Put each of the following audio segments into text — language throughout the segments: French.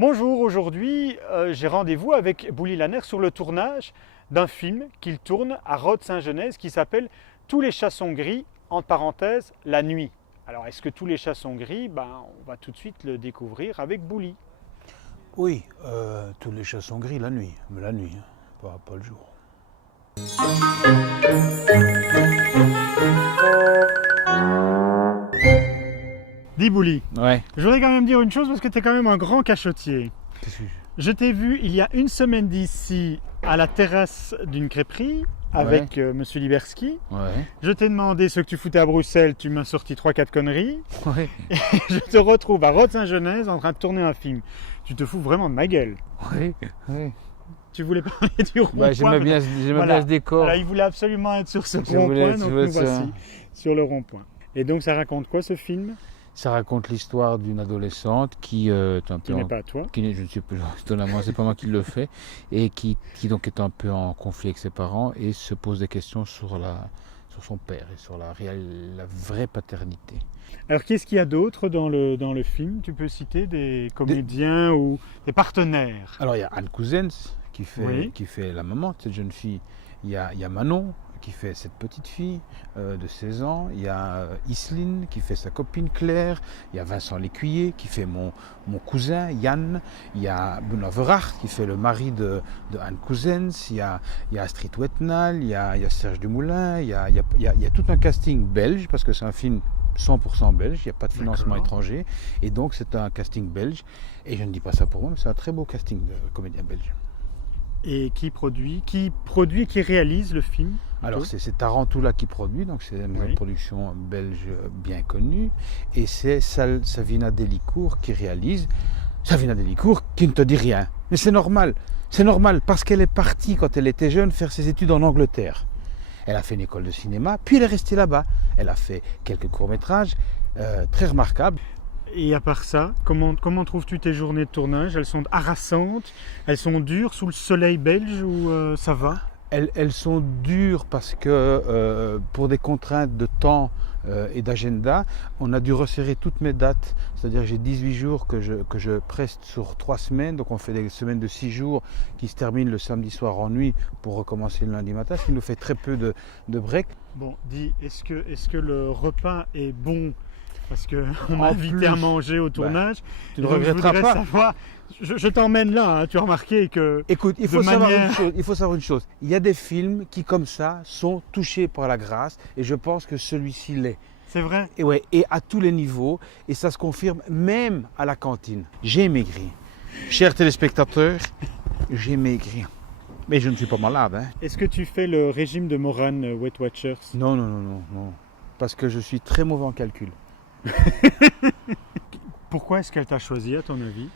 Bonjour, aujourd'hui j'ai rendez-vous avec Bouli Lanner sur le tournage d'un film qu'il tourne à Rhodes-Saint-Genèse qui s'appelle Tous les chats sont gris, entre parenthèses, la nuit. Alors est-ce que tous les chats sont gris? On va tout de suite le découvrir avec Bouli. Oui, tous les chats sont gris la nuit, mais la nuit, hein, pas le jour. Dis Bouli, Ouais. je voudrais quand même dire une chose parce que tu es quand même un grand cachotier. Qu'est-ce que Je t'ai vu il y a une semaine d'ici à la terrasse d'une crêperie avec Monsieur Liberski. Ouais. Je t'ai demandé ce que tu foutais à Bruxelles, tu m'as sorti 3-4 conneries. Ouais. Je te retrouve à Rhodes-Saint-Genèse en train de tourner un film. Tu te fous vraiment de ma gueule. Ouais. Ouais. Tu voulais parler du rond-point. Bah, j'aimais bien ce décor. Voilà, il voulait absolument être sur ce Je voulais rond-point, être donc sur nous ça. voici sur le rond-point. Et donc ça raconte quoi ce film? Ça raconte l'histoire d'une adolescente qui est un peu Qui n'est pas à toi. je ne sais plus, étonnamment, c'est pas moi qui le fais, et qui donc est un peu en conflit avec ses parents et se pose des questions sur son père et sur la vraie paternité. Alors qu'est-ce qu'il y a d'autre dans le film? Tu peux citer des comédiens ou des partenaires? Alors il y a Anne Couzens Oui. qui fait la maman de cette jeune fille. Il y a Manon qui fait cette petite fille de 16 ans. Il y a Iseline qui fait sa copine Claire. Il y a Vincent Lécuyer qui fait mon cousin Yann. Il y a Benoît Verhart qui fait le mari de Anne Couzens. Il y a Astrid Wetnal. Il y a Serge Dumoulin. Il y a tout un casting belge parce que c'est un film 100% belge, il n'y a pas de financement D'accord. étranger, et donc c'est un casting belge, et je ne dis pas ça pour moi, mais c'est un très beau casting de comédiens belges. Et qui produit, qui réalise le film plutôt? Alors c'est Tarantula qui produit, donc c'est une maison de production belge bien connue, et c'est Savina Delicourt qui réalise. Savina Delicourt qui ne te dit rien, mais c'est normal, parce qu'elle est partie quand elle était jeune faire ses études en Angleterre. Elle a fait une école de cinéma, puis elle est restée là-bas. Elle a fait quelques courts-métrages très remarquables. Et à part ça, comment trouves-tu tes journées de tournage? Elles sont harassantes, elles sont dures sous le soleil belge ou ça va? Elles sont dures parce que pour des contraintes de temps et d'agenda, on a dû resserrer toutes mes dates. C'est-à-dire que j'ai 18 jours que je preste sur 3 semaines. Donc on fait des semaines de 6 jours qui se terminent le samedi soir en nuit pour recommencer le lundi matin, ce qui nous fait très peu de break. Bon, dis, est-ce que le repas est bon? Parce qu'on m'a En invité plus, à manger au tournage. tu ne Donc je regretteras voudrais pas. savoir, je t'emmène là, hein, tu as remarqué que... Écoute, il de faut savoir manière- une chose. Il y a des films qui, comme ça, sont touchés par la grâce, et je pense que celui-ci l'est. C'est vrai? Et ouais, et à tous les niveaux, et ça se confirme même à la cantine. J'ai maigri. Chers téléspectateurs, j'ai maigri. Mais je ne suis pas malade, hein. Est-ce que tu fais le régime de Morane Weight Watchers? Non, non, non, non, non. Parce que je suis très mauvais en calcul. Pourquoi est-ce qu'elle t'a choisi à ton avis?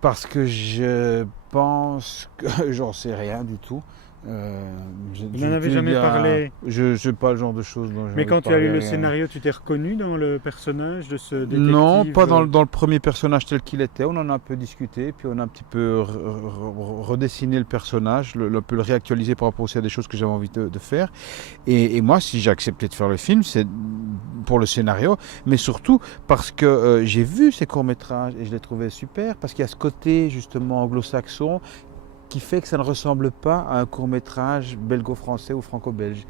Parce que je pense que j'en sais rien du tout. Vous n'en avez jamais parlé. Je sais pas le genre de choses dont Mais quand tu as lu le rien. scénario, tu t'es reconnu dans le personnage de ce détective? Non, pas dans le premier personnage tel qu'il était. On en a un peu discuté, puis on a un petit peu redessiné le personnage, un peu le réactualisé par rapport aussi à des choses que j'avais envie de faire. Et moi, si j'ai accepté de faire le film, c'est pour le scénario, mais surtout parce que j'ai vu ces courts-métrages et je les trouvais super, parce qu'il y a ce côté justement anglo-saxon qui fait que ça ne ressemble pas à un court-métrage belgo-français ou franco-belge.